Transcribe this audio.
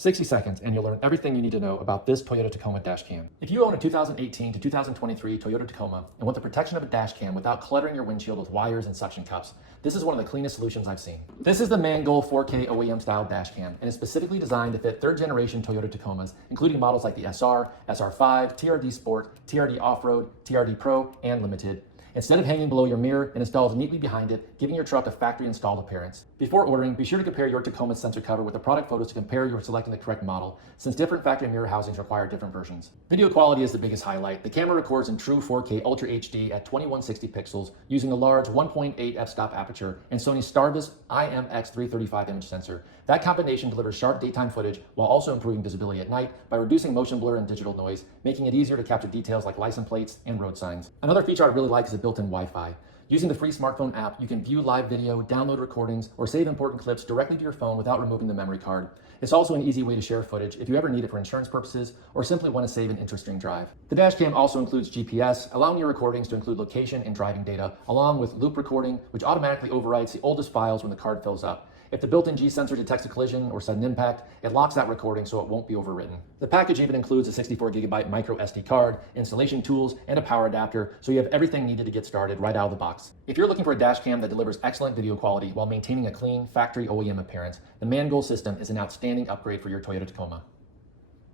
60 seconds and you'll learn everything you need to know about this Toyota Tacoma dash cam. If you own a 2018 to 2023 Toyota Tacoma and want the protection of a dash cam without cluttering your windshield with wires and suction cups, this is one of the cleanest solutions I've seen. This is the Mangoal 4K OEM style dash cam and is specifically designed to fit third generation Toyota Tacomas, including models like the SR, SR5, TRD Sport, TRD Off-Road, TRD Pro, and Limited. Instead of hanging below your mirror, it installs neatly behind it, giving your truck a factory installed appearance. Before ordering, be sure to compare your Tacoma's sensor cover with the product photos to compare you're selecting the correct model, since different factory mirror housings require different versions. Video quality is the biggest highlight. The camera records in true 4K Ultra HD at 2160 pixels using a large 1.8 f-stop aperture and Sony's Starvis IMX335 image sensor. That combination delivers sharp daytime footage while also improving visibility at night by reducing motion blur and digital noise, making it easier to capture details like license plates and road signs. Another feature I really like is the built-in Wi-Fi. Using the free smartphone app, you can view live video, download recordings, or save important clips directly to your phone without removing the memory card. It's also an easy way to share footage if you ever need it for insurance purposes or simply want to save an interesting drive. The dash cam also includes GPS, allowing your recordings to include location and driving data, along with loop recording, which automatically overwrites the oldest files when the card fills up. If the built-in G sensor detects a collision or sudden impact, it locks that recording so it won't be overwritten. The package even includes a 64GB micro SD card, installation tools, and a power adapter, so you have everything needed to get started right out of the box. If you're looking for a dash cam that delivers excellent video quality while maintaining a clean factory OEM appearance, the Mangoal system is an outstanding upgrade for your Toyota Tacoma.